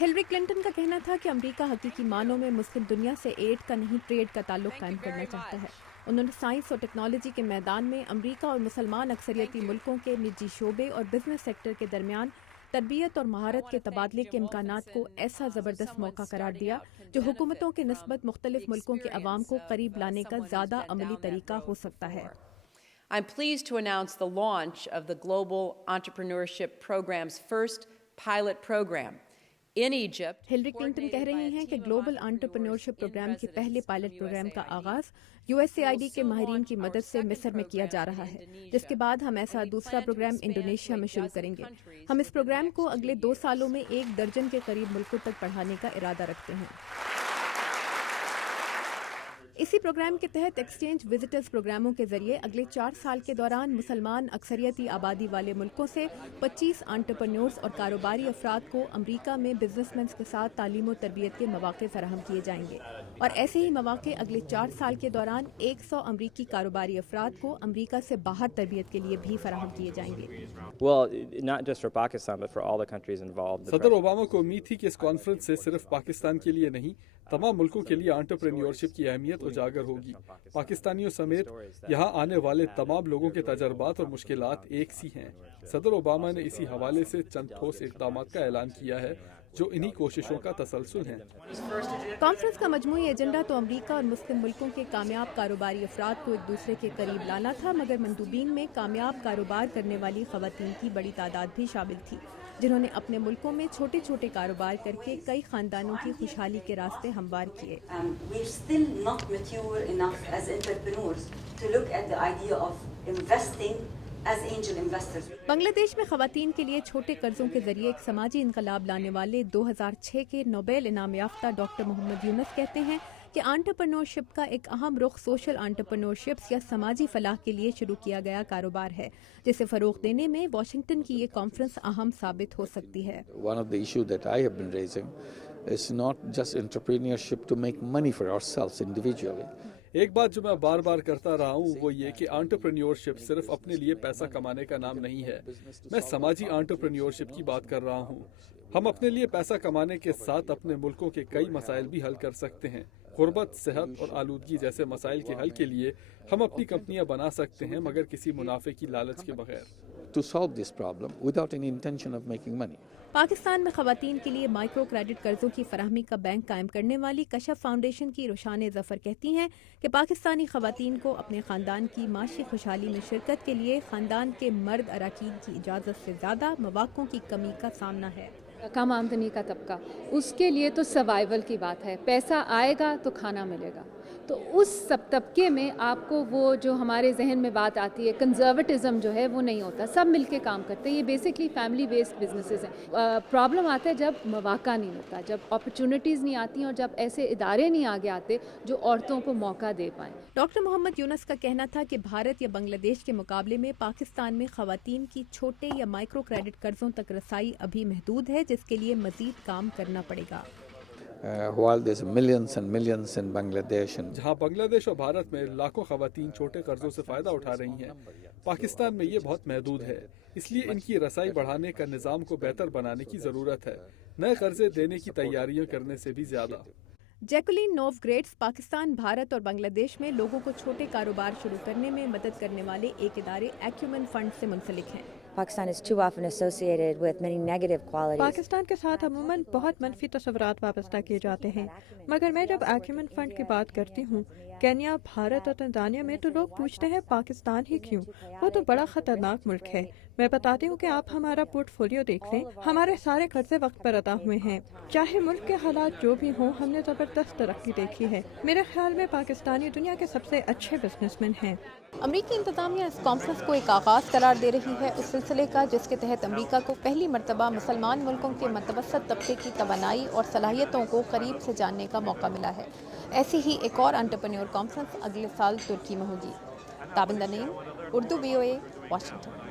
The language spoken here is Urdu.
ہلری کلنٹن کا کہنا تھا کہ امریکہ حقیقی معنوں میں مسلم دنیا سے ایڈ کا نہیں ٹریڈ کا تعلق قائم کرنا چاہتا ہے۔ انہوں نے سائنس اور ٹیکنالوجی کے میدان میں امریکہ اور مسلمان اکثریتی ملکوں کے نجی شعبے اور بزنس سیکٹر کے درمیان تربیت اور مہارت کے تبادلے کے امکانات کو ایسا زبردست موقع قرار دیا جو حکومتوں کے نسبت مختلف ملکوں کے عوام کو قریب لانے کا زیادہ عملی طریقہ ہو سکتا ہے۔ I'm pleased to announce the launch of the Global Entrepreneurship Program's first pilot program in Egypt. Hillary Clinton کہہ رہی ہیں کہ گلوبل انٹرپرینیورشپ پروگرام کے پہلے پائلٹ پروگرام کا آغاز USAID کے ماہرین کی مدد سے مصر میں کیا جا رہا ہے، جس کے بعد ہم ایسا دوسرا پروگرام انڈونیشیا میں شروع کریں گے۔ ہم اس پروگرام کو اگلے 2 سالوں میں 1 درجن کے قریب ملکوں تک بڑھانے کا ارادہ رکھتے ہیں۔ اسی پروگرام کے تحت ایکسچینج وزٹرز پروگراموں کے ذریعے اگلے 4 سال کے دوران مسلمان اکثریتی آبادی والے ملکوں سے 25 انٹرپرینیورز اور کاروباری افراد کو امریکہ میں بزنس مینز کے ساتھ تعلیم و تربیت کے مواقع فراہم کیے جائیں گے، اور ایسے ہی مواقع اگلے 4 سال کے دوران 100 امریکی کاروباری افراد کو امریکہ سے باہر تربیت کے لیے بھی فراہم کیے جائیں گے۔ صدر اوباما کو امید تھی کہ اس کانفرنس سے صرف پاکستان کے لیے نہیں، تمام ملکوں کے لیے انٹرپرینیورشپ کی اہمیت اجاگر ہوگی۔ پاکستانیوں سمیت یہاں آنے والے تمام لوگوں کے تجربات اور مشکلات ایک سی ہیں۔ صدر اوباما نے اسی حوالے سے چند ٹھوس اقدامات کا اعلان کیا ہے جو انہی کوششوں کا تسلسل ہیں۔ کانفرنس کا مجموعی ایجنڈا تو امریکہ اور مسلم ملکوں کے کامیاب کاروباری افراد کو ایک دوسرے کے قریب لانا تھا، مگر مندوبین میں کامیاب کاروبار کرنے والی خواتین کی بڑی تعداد بھی شامل تھی، جنہوں نے اپنے ملکوں میں چھوٹے چھوٹے کاروبار کر کے کئی خاندانوں کی خوشحالی کے راستے ہموار کیے۔ بنگلہ دیش میں خواتین کے لیے چھوٹے قرضوں کے ذریعے ایک سماجی انقلاب لانے والے 2006 کے نوبل انعام یافتہ ڈاکٹر محمد یونس کہتے ہیں کہ انٹرپرینیورشپ کا ایک اہم رخ سوشل انٹرپرینیورشپ یا سماجی فلاح کے لیے شروع کیا گیا کاروبار ہے، جسے فروغ دینے میں واشنگٹن کی یہ کانفرنس اہم ثابت ہو سکتی ہے۔ One of the issues that I have been raising is not just entrepreneurship to make money for ourselves individually. ایک بات جو میں بار بار کرتا رہا ہوں وہ یہ کہ انٹرپرینیورشپ صرف اپنے لیے پیسہ کمانے کا نام نہیں ہے، میں سماجی انٹرپرینیورشپ کی بات کر رہا ہوں۔ ہم اپنے لیے پیسہ کمانے کے ساتھ اپنے ملکوں کے کئی مسائل بھی حل کر سکتے ہیں۔ غربت، صحت اور آلودگی جیسے مسائل کے حل کے لیے ہم اپنی کمپنیاں بنا سکتے ہیں، مگر کسی منافع کی لالچ کے بغیر۔ To solve this problem without any intention of making money. Pakistan میں خواتین کے لیے مائکرو کریڈٹ قرضوں کی فراہمی کا بینک قائم کرنے والی کشف فاؤنڈیشن کی روشان ظفر کہتی ہیں کہ پاکستانی خواتین کو اپنے خاندان کی معاشی خوشحالی میں شرکت کے لیے خاندان کے مرد اراکین کی اجازت سے زیادہ مواقع کی کمی کا سامنا ہے۔ کم آمدنی کا طبقہ، اس کے لیے تو سروائیول کی بات ہے، پیسہ آئے گا تو کھانا ملے گا، تو اس سب طبقے میں آپ کو وہ جو ہمارے ذہن میں بات آتی ہے کنزرویٹزم جو ہے وہ نہیں ہوتا، سب مل کے کام کرتے ہیں، یہ بیسکلی فیملی بیسڈ بزنسز ہیں۔ پرابلم آتا ہے جب مواقع نہیں ہوتا، جب اپرچونٹیز نہیں آتی ہیں اور جب ایسے ادارے نہیں آگے آتے جو عورتوں کو موقع دے پائیں۔ ڈاکٹر محمد یونس کا کہنا تھا کہ بھارت یا بنگلہ دیش کے مقابلے میں پاکستان میں خواتین کی چھوٹے یا مائکرو کریڈٹ قرضوں تک رسائی ابھی محدود ہے، جس کے لیے مزید کام کرنا پڑے گا۔ While there's millions and millions in Bangladesh and جہاں بنگلہ دیش اور بھارت میں لاکھوں خواتین چھوٹے قرضوں سے فائدہ اٹھا رہی ہیں، پاکستان میں یہ بہت محدود ہے، اس لیے ان کی رسائی بڑھانے کا نظام کو بہتر بنانے کی ضرورت ہے، نئے قرضے دینے کی تیاریاں کرنے سے بھی زیادہ۔ جیکولین نوو گریٹس پاکستان، بھارت اور بنگلہ دیش میں لوگوں کو چھوٹے کاروبار شروع کرنے میں مدد کرنے والے ایک ادارے ایکیومن فنڈ سے منسلک ہیں۔ Pakistan is too often associated with many negative qualities. Pakistan کے ساتھ عموماً بہت منفی تصورات وابستہ کیے جاتے ہیں، مگر میں جب ایکیومن فنڈ کی بات کرتی ہوں، کینیا، بھارت اور تنزانیہ میں تو لوگ پوچھتے ہیں پاکستان ہی کیوں، وہ تو بڑا خطرناک ملک ہے۔ میں بتاتی ہوں کہ آپ ہمارا پورٹ فولیو دیکھ لیں، ہمارے سارے قرضے وقت پر ادا ہوئے ہیں، چاہے ملک کے حالات جو بھی ہوں، ہم نے زبردست ترقی دیکھی ہے۔ میرے خیال میں پاکستانی دنیا کے سب سے اچھے بزنس مین ہیں۔ امریکی انتظامیہ اس کانفرنس کو ایک آغاز قرار دے رہی ہے اس سلسلے کا جس کے تحت امریکہ کو پہلی مرتبہ مسلمان ملکوں کے متوسط طبقے کی توانائی اور صلاحیتوں کو قریب سے جاننے کا موقع ملا ہے۔ ایسی ہی ایک اور انٹرپرینیور کانفرنس اگلے سال ترکی میں ہوگی۔ تابندہ نعیم، اردو VOA، واشنگٹن۔